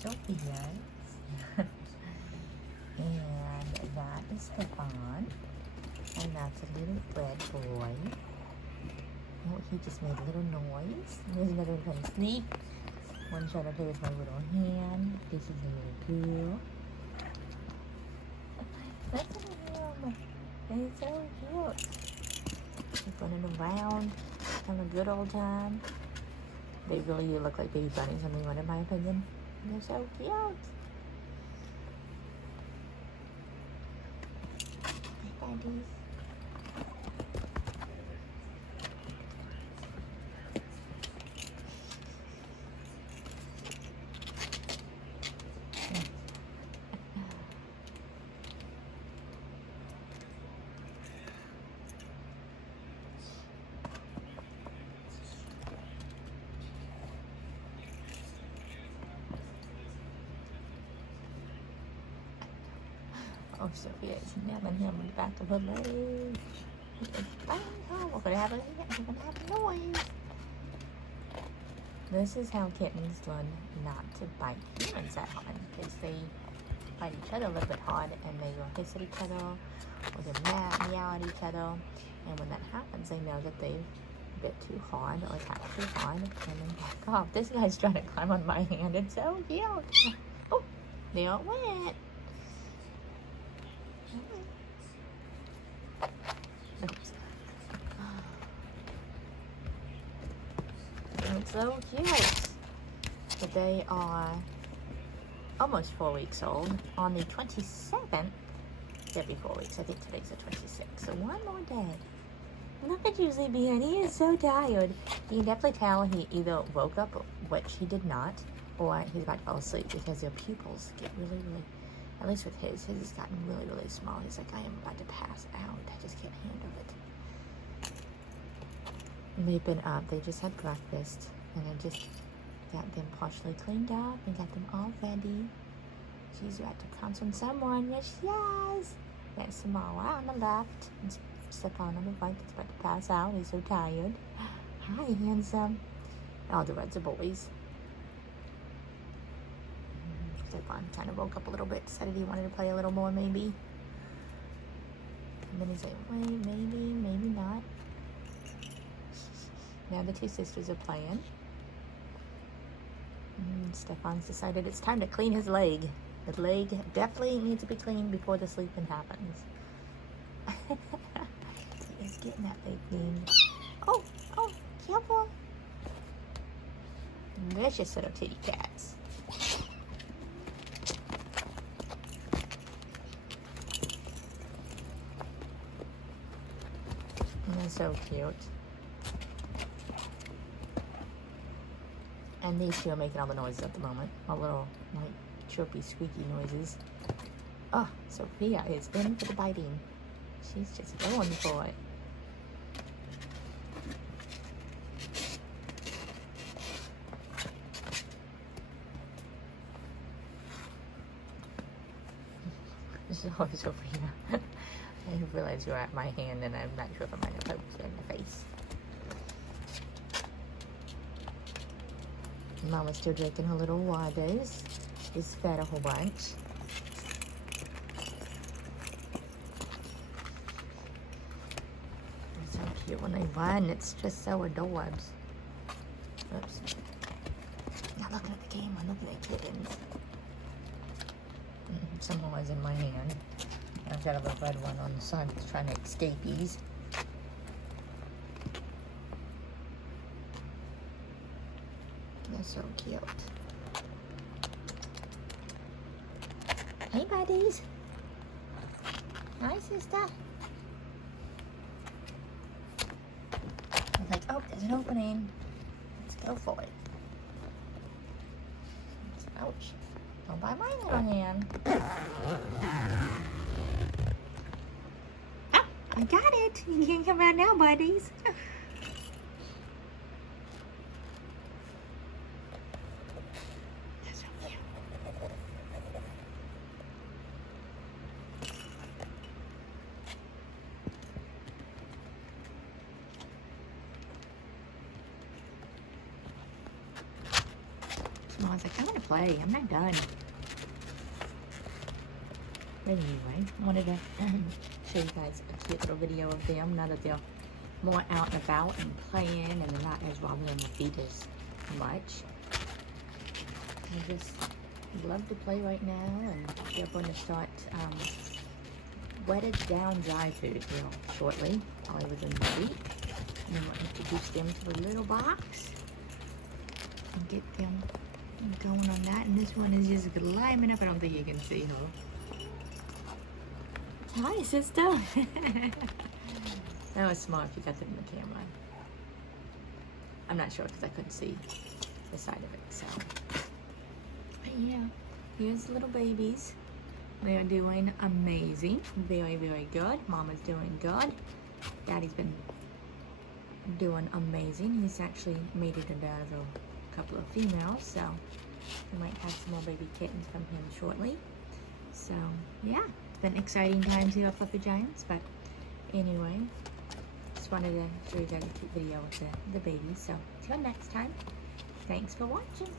Sophia's. And that is Stefan. And that's a little red boy. Oh, he just made a little noise. There's another one playing sneak. One trying to play with my little hand. This is a little girl. Look at him. He's so cute. He's running around, having a good old time. They really do look like baby bunnies on the one, in my opinion. They're so cute. Hi, buddies. Oh, Sophia is nailing him on the back of her leg. He's bang, oh, we're gonna have a noise. This is how kittens learn not to bite humans that hard, because they bite each other a little bit hard, and they will hiss at each other, or they meow at each other. And when that happens, they know that they've bit too hard or attacked too hard, and then back off. This guy's trying to climb on my hand. It's so cute. Oh, there it went. It's so cute. But they are almost 4 weeks old. On the 27th, they'll be 4 weeks. I think today's the 26th. So one more day. Look at you, Olivia. He is so tired. You can definitely tell he either woke up, which he did not, or he's about to fall asleep, because their pupils get really, at least with his has gotten really, really small. He's like, I am about to pass out. I just can't handle it. They've been up. They just had breakfast, and I just got them partially cleaned up and got them all ready. She's about to pounce on someone. Yes, she is. That's Samoa on the left, and Stefan on the right. That's about to pass out. He's so tired. Hi, handsome. Oh, the reds are boys. Stefan kind of woke up a little bit, decided he wanted to play a little more, maybe. And then he's like, wait, maybe not. Now the two sisters are playing. Stefan's decided it's time to clean his leg. The leg definitely needs to be cleaned before the sleeping happens. He is getting that leg clean. Oh, careful. Vicious little kitty cats. And they're so cute. And these two are making all the noises at the moment. All little, like, chirpy, squeaky noises. Oh, Sophia is in for the biting. She's just going for it. Oh, Sophia. I realize you're at my hand, and I'm not sure if I'm going to poke you in the face. Mama's still drinking her little waters. She's fed a whole bunch. It's so cute when they run. It's just so adorbs. Oops. Not looking at the game. I'm looking at kittens. Someone's in my hand. I've got a little red one on the side that's trying to escape these. They're so cute. Hey, buddies. Hi, sister. I was like, oh, there's an opening. Let's go for it. Ouch. Don't bite my little hand. Ah, I got it. You can't come out now, buddies. I was like, I'm gonna play. I'm not done. But anyway, I wanted to show you guys a cute little video of them now that they're more out and about and playing and they're not as wobbly on my feet as much. I just love to play right now, and they're going to start wetted down dry food here shortly, probably within the week. And then we'll introduce them to a little box and get them going on that. And this one is just climbing up. I don't think you can see her. Hi, sister. That was smart if you got them in the camera. I'm not sure because I couldn't see the side of it. So, but yeah, here's the little babies. They are doing amazing. Very, very good. Mama's doing good. Daddy's been doing amazing. He's actually made it into a couple of females, so we might have some more baby kittens from him shortly. So yeah, it's been exciting times here at Fluffy Giants. But anyway, just wanted to show you guys a cute video of the babies. So till next time, thanks for watching.